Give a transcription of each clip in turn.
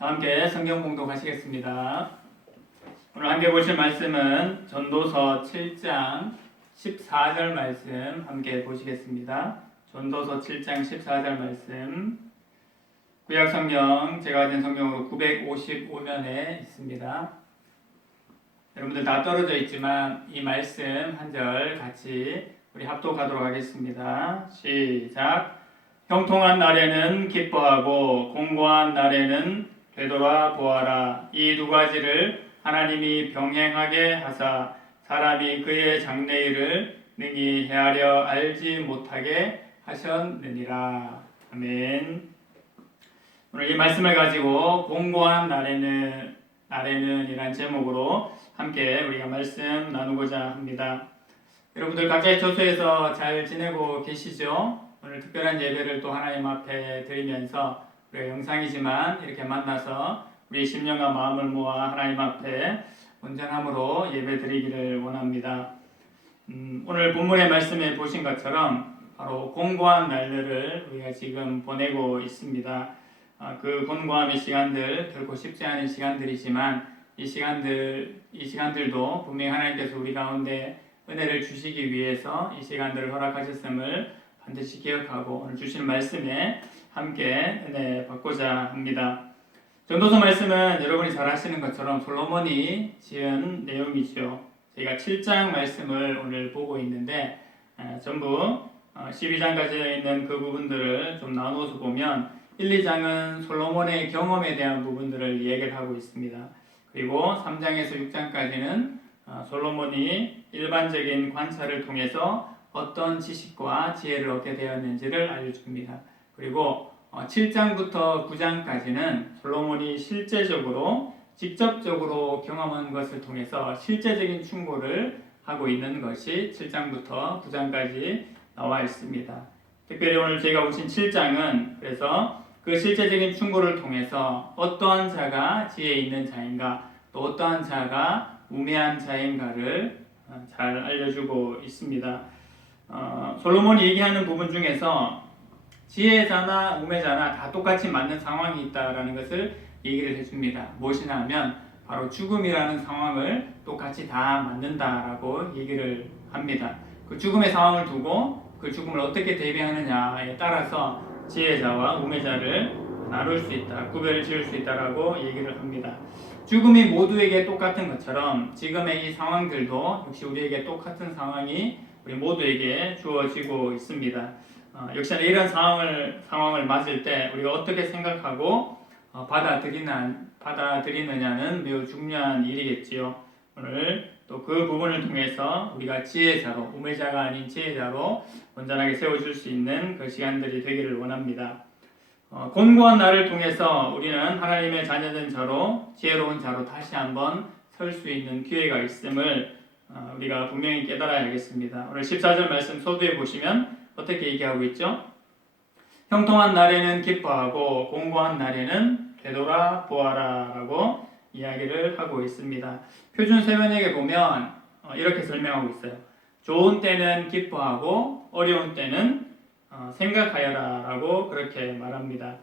다 함께 성경 봉독하시겠습니다. 오늘 함께 보실 말씀은 전도서 7장 14절 말씀 함께 보시겠습니다. 전도서 7장 14절 말씀, 구약 성경 제가 가진 성경으로 955면에 있습니다. 여러분들 다 떨어져 있지만 이 말씀 한 절 같이 우리 합독하도록 하겠습니다. 시작. 형통한 날에는 기뻐하고 공고한 날에는 되돌아 보아라. 이 두 가지를 하나님이 병행하게 하사 사람이 그의 장래일을 능히 헤아려 알지 못하게 하셨느니라. 아멘. 오늘 이 말씀을 가지고 공고한 날에는 이란 제목으로 함께 우리가 말씀 나누고자 합니다. 여러분들 각자의 처소에서 잘 지내고 계시죠? 오늘 특별한 예배를 또 하나님 앞에 드리면서 우리가 영상이지만 이렇게 만나서 우리 심령과 마음을 모아 하나님 앞에 온전함으로 예배 드리기를 원합니다. 오늘 본문의 말씀에 보신 것처럼 바로 공고한 날들을 우리가 지금 보내고 있습니다. 그 공고함의 시간들 결코 쉽지 않은 시간들이지만 이 시간들도 분명히 하나님께서 우리 가운데 은혜를 주시기 위해서 이 시간들을 허락하셨음을 반드시 기억하고 오늘 주시는 말씀에 함께 은혜 받고자 합니다. 전도서 말씀은 여러분이 잘 아시는 것처럼 솔로몬이 지은 내용이죠. 저희가 7장 말씀을 오늘 보고 있는데 전부 12장까지 있는 그 부분들을 좀 나누어서 보면 1, 2장은 솔로몬의 경험에 대한 부분들을 얘기를 하고 있습니다. 그리고 3장에서 6장까지는 솔로몬이 일반적인 관찰을 통해서 어떤 지식과 지혜를 얻게 되었는지를 알려줍니다. 그리고 7장부터 9장까지는 솔로몬이 실제적으로 직접적으로 경험한 것을 통해서 실제적인 충고를 하고 있는 것이 7장부터 9장까지 나와 있습니다. 특별히 오늘 저희가 보신 7장은 그래서 그 실제적인 충고를 통해서 어떠한 자가 지혜 있는 자인가 또 어떠한 자가 우매한 자인가를 잘 알려주고 있습니다. 솔로몬이 얘기하는 부분 중에서 지혜자나 우매자나 다 똑같이 맞는 상황이 있다라는 것을 얘기를 해줍니다. 무엇이냐 하면 바로 죽음이라는 상황을 똑같이 다 맞는다라고 얘기를 합니다. 그 죽음의 상황을 두고 그 죽음을 어떻게 대비하느냐에 따라서 지혜자와 우매자를 나눌 수 있다, 구별을 지을 수 있다라고 얘기를 합니다. 죽음이 모두에게 똑같은 것처럼 지금의 이 상황들도 역시 우리에게 똑같은 상황이 우리 모두에게 주어지고 있습니다. 역시나 이런 상황을 맞을 때 우리가 어떻게 생각하고 받아들이느냐는 매우 중요한 일이겠지요. 오늘 또 그 부분을 통해서 우리가 지혜자로, 우매자가 아닌 지혜자로 온전하게 세워줄 수 있는 그 시간들이 되기를 원합니다. 곤고한 날을 통해서 우리는 하나님의 자녀된 자로, 지혜로운 자로 다시 한번 설 수 있는 기회가 있음을 우리가 분명히 깨달아야겠습니다. 오늘 14절 말씀 서두에 보시면 어떻게 얘기하고 있죠? 형통한 날에는 기뻐하고 공고한 날에는 되돌아 보아라 라고 이야기를 하고 있습니다. 표준 세번역에 보면 이렇게 설명하고 있어요. 좋은 때는 기뻐하고 어려운 때는 생각하여라 라고 그렇게 말합니다.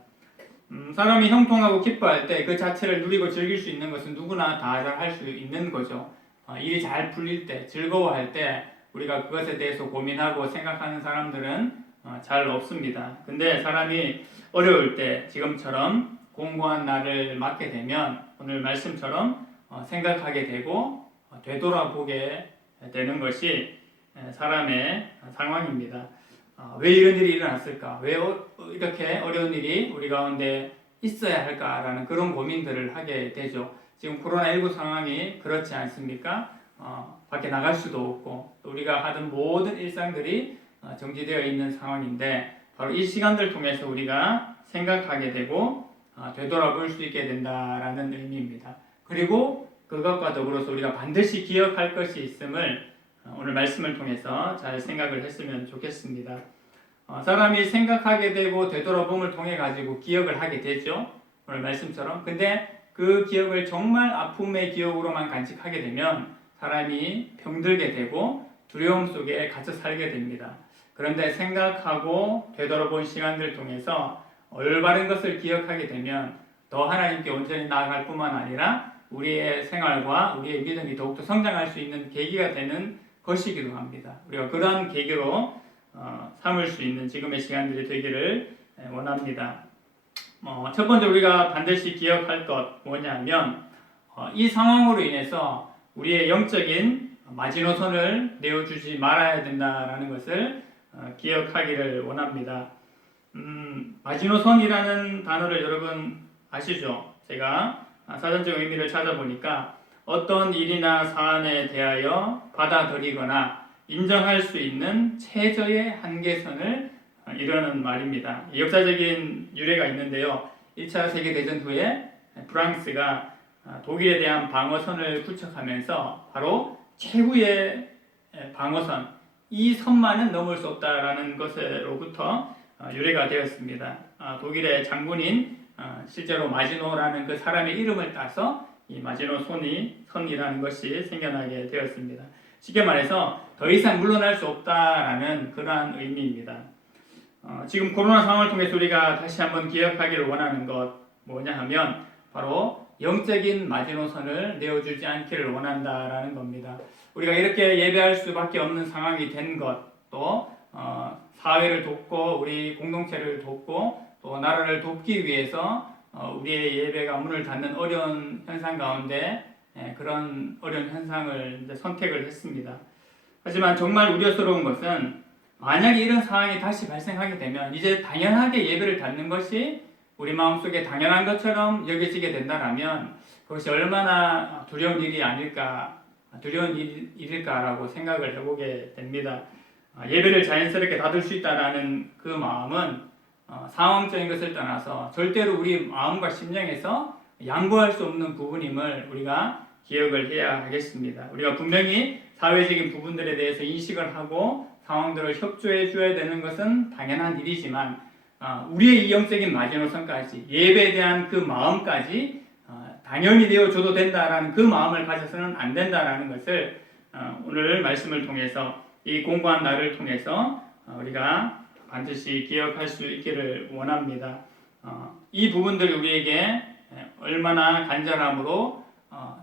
사람이 형통하고 기뻐할 때 그 자체를 누리고 즐길 수 있는 것은 누구나 다 잘 할 수 있는 거죠. 일이 잘 풀릴 때, 즐거워할 때 우리가 그것에 대해서 고민하고 생각하는 사람들은 잘 없습니다. 근데 사람이 어려울 때 지금처럼 공고한 날을 맞게 되면 오늘 말씀처럼 생각하게 되고 되돌아보게 되는 것이 사람의 상황입니다. 왜 이런 일이 일어났을까? 왜 이렇게 어려운 일이 우리 가운데 있어야 할까라는 그런 고민들을 하게 되죠. 지금 코로나19 상황이 그렇지 않습니까? 밖에 나갈 수도 없고 또 우리가 하던 모든 일상들이 정지되어 있는 상황인데 바로 이 시간들 통해서 우리가 생각하게 되고 되돌아볼 수 있게 된다라는 의미입니다. 그리고 그것과 더불어서 우리가 반드시 기억할 것이 있음을 오늘 말씀을 통해서 잘 생각을 했으면 좋겠습니다. 사람이 생각하게 되고 되돌아봄을 통해 가지고 기억을 하게 되죠. 오늘 말씀처럼. 근데 그 기억을 정말 아픔의 기억으로만 간직하게 되면 사람이 병들게 되고 두려움 속에 갇혀 살게 됩니다. 그런데 생각하고 되돌아본 시간들 통해서 올바른 것을 기억하게 되면 더 하나님께 온전히 나아갈 뿐만 아니라 우리의 생활과 우리의 믿음이 더욱더 성장할 수 있는 계기가 되는 것이기도 합니다. 우리가 그러한 계기로 삼을 수 있는 지금의 시간들이 되기를 원합니다. 첫 번째 우리가 반드시 기억할 것 뭐냐면 이 상황으로 인해서 우리의 영적인 마지노선을 내어주지 말아야 된다라는 것을 기억하기를 원합니다. 마지노선이라는 단어를 여러분 아시죠? 제가 사전적 의미를 찾아보니까 어떤 일이나 사안에 대하여 받아들이거나 인정할 수 있는 최저의 한계선을 이루는 말입니다. 역사적인 유래가 있는데요. 1차 세계대전 후에 프랑스가 독일에 대한 방어선을 구축하면서 바로 최후의 방어선, 이 선만은 넘을 수 없다라는 것으로부터 유래가 되었습니다. 독일의 장군인 실제로 마지노라는 그 사람의 이름을 따서 이 마지노 선이라는 것이 생겨나게 되었습니다. 쉽게 말해서 더 이상 물러날 수 없다라는 그러한 의미입니다. 지금 코로나 상황을 통해서 우리가 다시 한번 기억하기를 원하는 것 뭐냐 하면 바로 영적인 마지노선을 내어주지 않기를 원한다라는 겁니다. 우리가 이렇게 예배할 수밖에 없는 상황이 된 것, 또 사회를 돕고 우리 공동체를 돕고 또 나라를 돕기 위해서 우리의 예배가 문을 닫는 어려운 현상 가운데 그런 어려운 현상을 이제 선택을 했습니다. 하지만 정말 우려스러운 것은 만약에 이런 상황이 다시 발생하게 되면 이제 당연하게 예배를 닫는 것이 우리 마음속에 당연한 것처럼 여겨지게 된다면 그것이 얼마나 두려운 일이 아닐까, 두려운 일일까라고 생각을 해보게 됩니다. 예배를 자연스럽게 닫을 수 있다라는 그 마음은 상황적인 것을 떠나서 절대로 우리 마음과 심령에서 양보할 수 없는 부분임을 우리가 기억을 해야 하겠습니다. 우리가 분명히 사회적인 부분들에 대해서 인식을 하고 상황들을 협조해 줘야 되는 것은 당연한 일이지만 우리의 이 영적인 마지노선까지 예배에 대한 그 마음까지 당연히 되어줘도 된다라는 그 마음을 가져서는 안 된다라는 것을 오늘 말씀을 통해서 이 공부한 날을 통해서 우리가 반드시 기억할 수 있기를 원합니다. 이 부분들이 우리에게 얼마나 간절함으로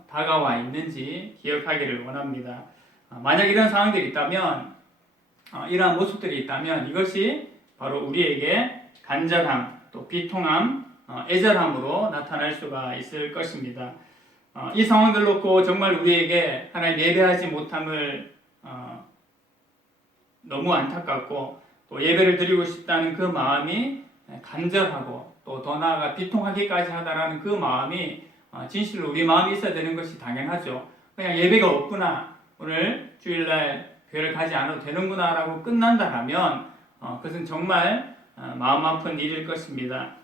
다가와 있는지 기억하기를 원합니다. 만약 이런 상황들이 있다면 이러한 모습들이 있다면 이것이 바로 우리에게 간절함, 또 비통함, 애절함으로 나타날 수가 있을 것입니다. 이 상황들 놓고 정말 우리에게 하나님 예배하지 못함을 너무 안타깝고 또 예배를 드리고 싶다는 그 마음이 간절하고 또 더 나아가 비통하기까지 하다라는 그 마음이 진실로 우리 마음이 있어야 되는 것이 당연하죠. 그냥 예배가 없구나, 오늘 주일날 교회를 가지 않아도 되는구나 라고 끝난다라면 그것은 정말 마음 아픈 일일 것입니다.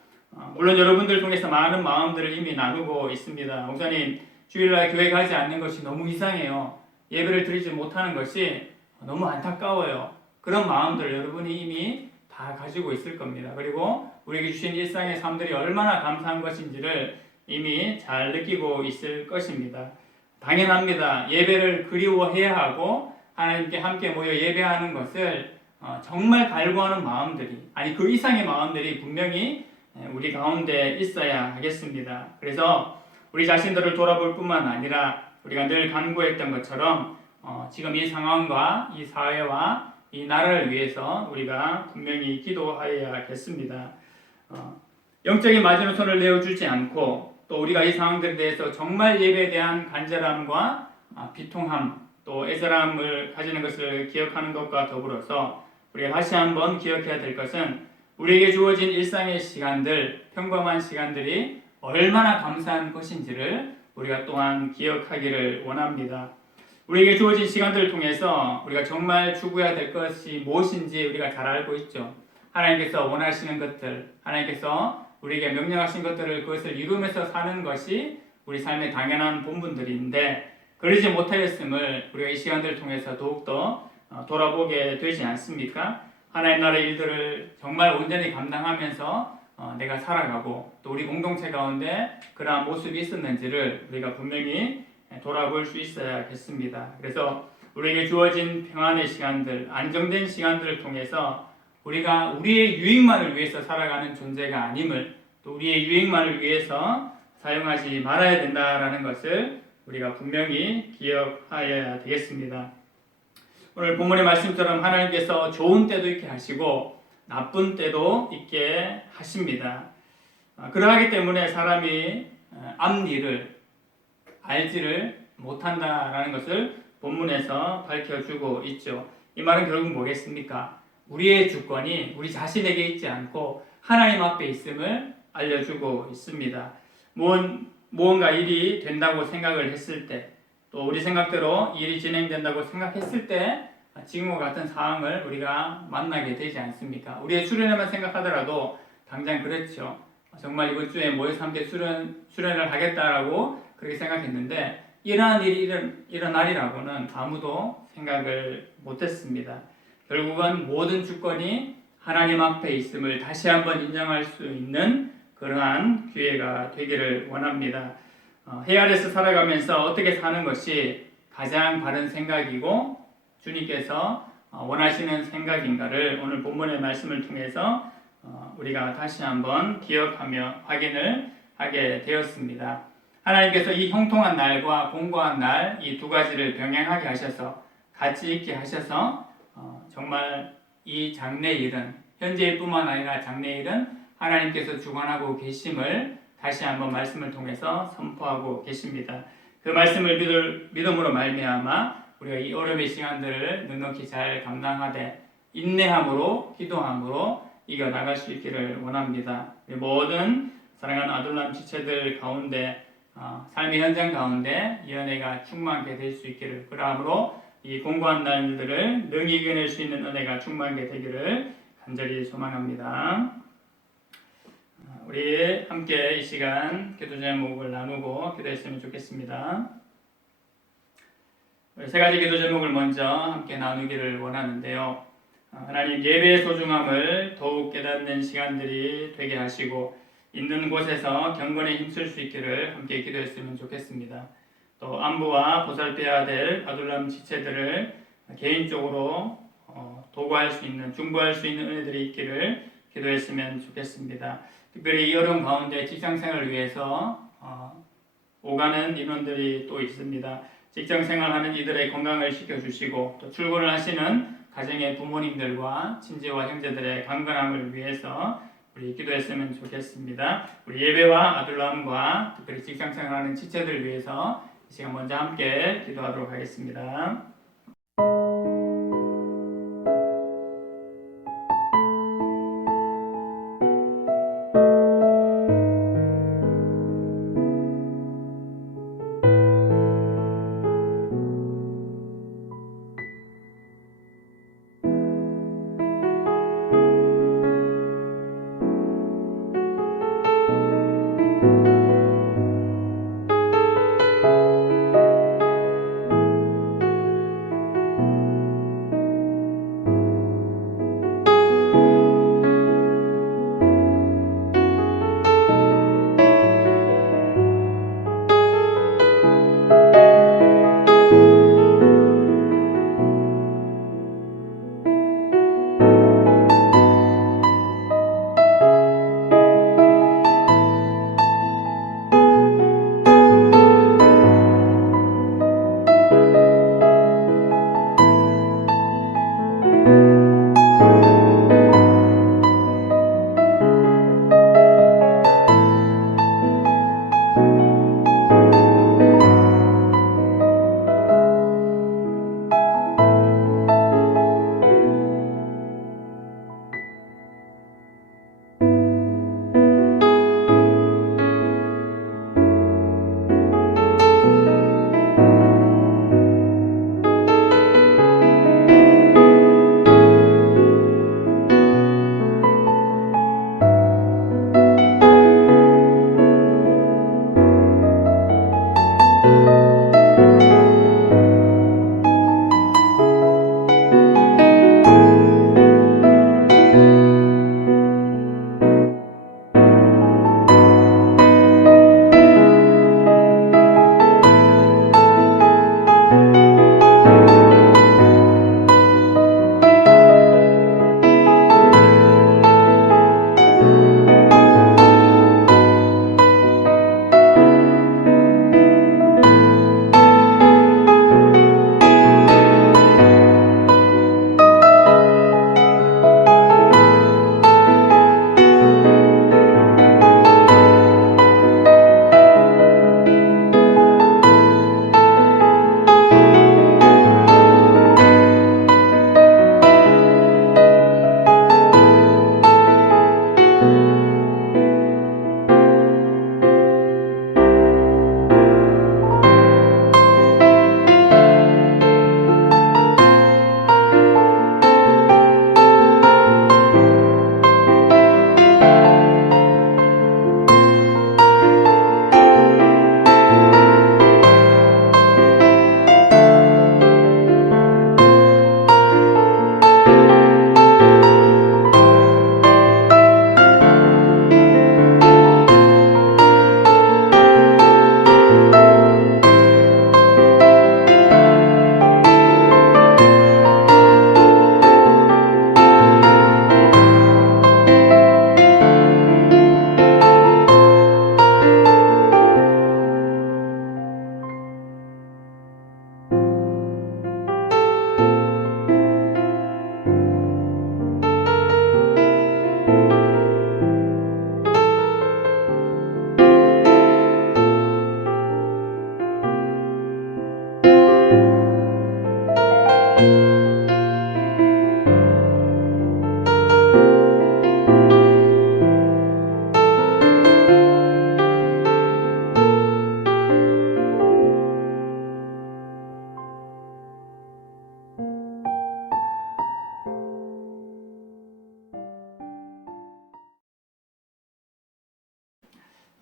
물론 여러분들 통해서 많은 마음들을 이미 나누고 있습니다. 목사님, 주일날 교회 가지 않는 것이 너무 이상해요. 예배를 드리지 못하는 것이 너무 안타까워요. 그런 마음들 여러분이 이미 다 가지고 있을 겁니다. 그리고 우리에게 주신 일상의 삶들이 얼마나 감사한 것인지를 이미 잘 느끼고 있을 것입니다. 당연합니다. 예배를 그리워해야 하고 하나님께 함께 모여 예배하는 것을 정말 갈구하는 마음들이, 아니 그 이상의 마음들이 분명히 우리 가운데 있어야 하겠습니다. 그래서 우리 자신들을 돌아볼 뿐만 아니라 우리가 늘 간구했던 것처럼 지금 이 상황과 이 사회와 이 나라를 위해서 우리가 분명히 기도하여야겠습니다. 영적인 마지노선을 내어주지 않고 또 우리가 이 상황들에 대해서 정말 예배에 대한 간절함과 비통함 또 애절함을 가지는 것을 기억하는 것과 더불어서 우리가 다시 한번 기억해야 될 것은 우리에게 주어진 일상의 시간들, 평범한 시간들이 얼마나 감사한 것인지를 우리가 또한 기억하기를 원합니다. 우리에게 주어진 시간들을 통해서 우리가 정말 추구해야 될 것이 무엇인지 우리가 잘 알고 있죠. 하나님께서 원하시는 것들, 하나님께서 우리에게 명령하신 것들을 그것을 이루면서 사는 것이 우리 삶의 당연한 본분들인데 그러지 못하였음을 우리가 이 시간들을 통해서 더욱더 돌아보게 되지 않습니까? 하나님 나라의 일들을 정말 온전히 감당하면서 내가 살아가고 또 우리 공동체 가운데 그러한 모습이 있었는지를 우리가 분명히 돌아볼 수 있어야겠습니다. 그래서 우리에게 주어진 평안의 시간들, 안정된 시간들을 통해서 우리가 우리의 유익만을 위해서 살아가는 존재가 아님을 또 우리의 유익만을 위해서 사용하지 말아야 된다라는 것을 우리가 분명히 기억하여야 되겠습니다. 오늘 본문의 말씀처럼 하나님께서 좋은 때도 있게 하시고 나쁜 때도 있게 하십니다. 그러하기 때문에 사람이 앞일을 알지를 못한다라는 것을 본문에서 밝혀주고 있죠. 이 말은 결국 뭐겠습니까? 우리의 주권이 우리 자신에게 있지 않고 하나님 앞에 있음을 알려주고 있습니다. 무언가 일이 된다고 생각을 했을 때, 또 우리 생각대로 일이 진행된다고 생각했을 때 지금과 같은 상황을 우리가 만나게 되지 않습니까? 우리의 수련회만 생각하더라도 당장 그랬죠. 정말 이번 주에 모여서 함께 수련을 하겠다라고 그렇게 생각했는데 이러한 일이 일어나리라고는 아무도 생각을 못했습니다. 결국은 모든 주권이 하나님 앞에 있음을 다시 한번 인정할 수 있는 그러한 기회가 되기를 원합니다. 해 아래서 살아가면서 어떻게 사는 것이 가장 바른 생각이고 주님께서 원하시는 생각인가를 오늘 본문의 말씀을 통해서 우리가 다시 한번 기억하며 확인을 하게 되었습니다. 하나님께서 이 형통한 날과 공고한 날 이 두 가지를 병행하게 하셔서 같이 있게 하셔서 정말 이 장래일은 현재일 뿐만 아니라 장래일은 하나님께서 주관하고 계심을 다시 한번 말씀을 통해서 선포하고 계십니다. 그 말씀을 믿음으로 말미암아 우리가 이 어려움의 시간들을 넉넉히 잘 감당하되 인내함으로 기도함으로 이겨나갈 수 있기를 원합니다. 모든 사랑하는 아둘람 지체들 가운데 삶의 현장 가운데 이 은혜가 충만하게 될 수 있기를, 그러므로 이 공고한 날들을 능히 이겨낼 수 있는 은혜가 충만하게 되기를 간절히 소망합니다. 우리 함께 이 시간 기도 제목을 나누고 기도했으면 좋겠습니다. 세 가지 기도 제목을 먼저 함께 나누기를 원하는데요. 하나님, 예배의 소중함을 더욱 깨닫는 시간들이 되게 하시고 있는 곳에서 경건에 힘쓸 수 있기를 함께 기도했으면 좋겠습니다. 또 안부와 보살펴야 될 아둘람 지체들을 개인적으로 도구할 수 있는, 중보할 수 있는 은혜들이 있기를 기도했으면 좋겠습니다. 특별히 이 어려운 가운데 직장생활을 위해서 오가는 인원들이 또 있습니다. 직장생활하는 이들의 건강을 지켜주시고 또 출근을 하시는 가정의 부모님들과 친지와 형제들의 강건함을 위해서 우리 기도했으면 좋겠습니다. 우리 예배와 아둘람과 특별히 직장생활하는 지체들을 위해서 이 시간 먼저 함께 기도하도록 하겠습니다.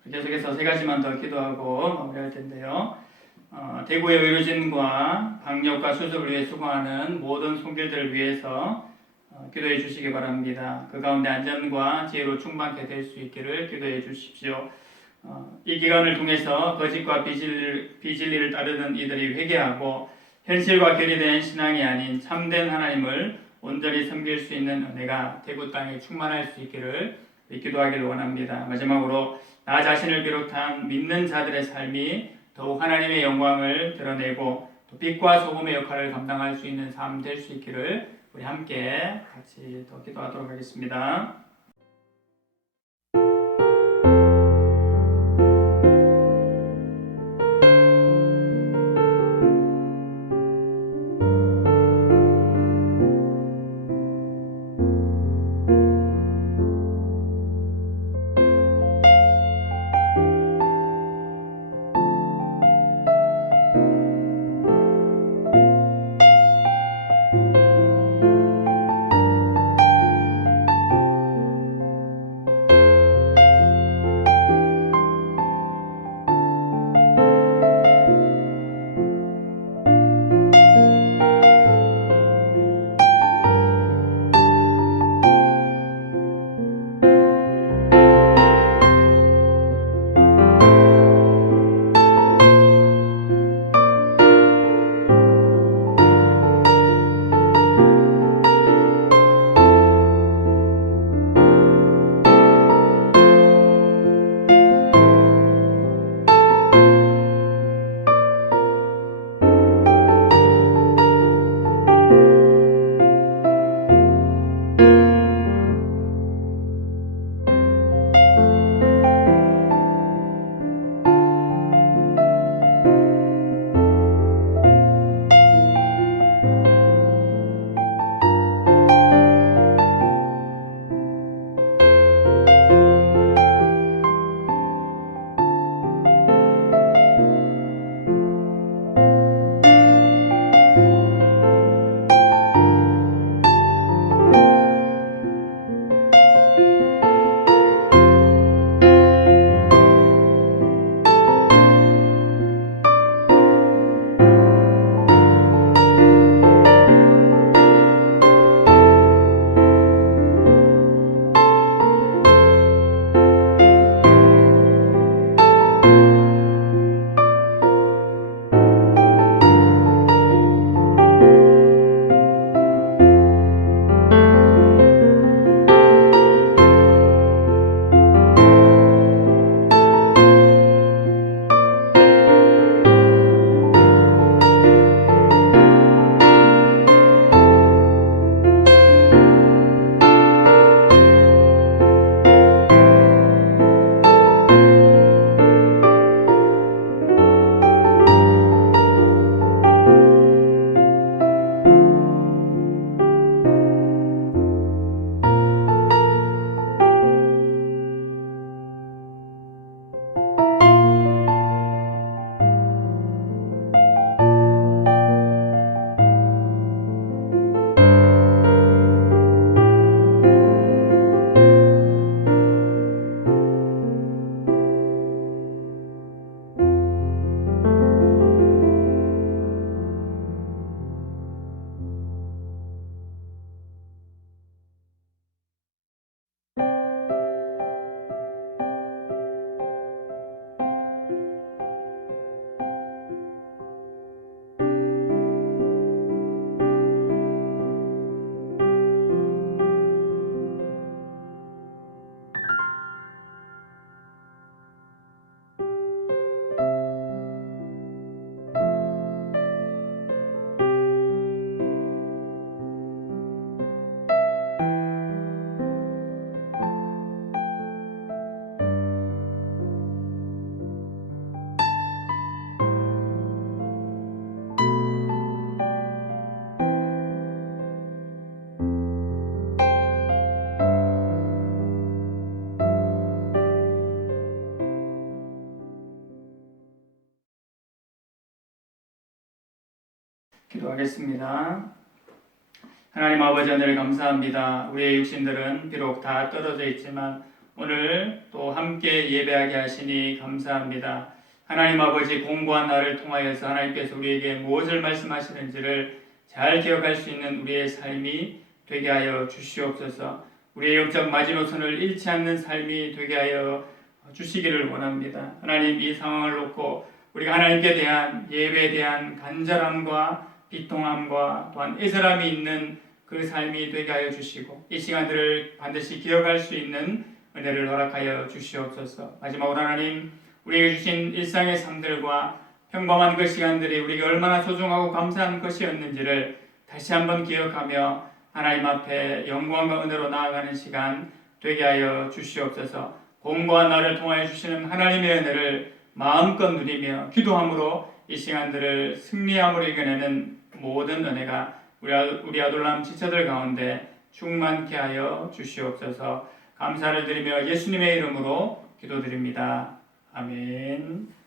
계속해서 세 가지만 더 기도하고 마무리할 텐데요. 대구의 의료진과 방역과 수습을 위해 수고하는 모든 손길들을 위해서 기도해 주시기 바랍니다. 그 가운데 안전과 지혜로 충만케 될 수 있기를 기도해 주십시오. 이 기간을 통해서 거짓과 비진리를 따르는 이들이 회개하고 현실과 결의된 신앙이 아닌 참된 하나님을 온전히 섬길 수 있는 은혜가 대구 땅에 충만할 수 있기를 기도하기를 원합니다. 마지막으로 나 자신을 비롯한 믿는 자들의 삶이 더욱 하나님의 영광을 드러내고 또 빛과 소금의 역할을 감당할 수 있는 삶 될 수 있기를 우리 함께 같이 더 기도하도록 하겠습니다. 기도하겠습니다. 하나님 아버지, 하늘 감사합니다. 우리의 육신들은 비록 다 떨어져 있지만 오늘 또 함께 예배하게 하시니 감사합니다. 하나님 아버지, 공고한 날을 통하여서 하나님께서 우리에게 무엇을 말씀하시는지를 잘 기억할 수 있는 우리의 삶이 되게 하여 주시옵소서. 우리의 영적 마지노선을 잃지 않는 삶이 되게 하여 주시기를 원합니다. 하나님, 이 상황을 놓고 우리가 하나님께 대한 예배에 대한 간절함과 비통함과 또한 애절함이 있는 그 삶이 되게 하여 주시고 이 시간들을 반드시 기억할 수 있는 은혜를 허락하여 주시옵소서. 마지막으로 하나님, 우리에게 주신 일상의 삶들과 평범한 그 시간들이 우리에게 얼마나 소중하고 감사한 것이었는지를 다시 한번 기억하며 하나님 앞에 영광과 은혜로 나아가는 시간 되게 하여 주시옵소서. 공고한 나를 통하여 주시는 하나님의 은혜를 마음껏 누리며 기도함으로 이 시간들을 승리함으로 이겨내는 모든 은혜가 우리 아둘람 지체들 가운데 충만케 하여 주시옵소서. 감사를 드리며 예수님의 이름으로 기도드립니다. 아멘.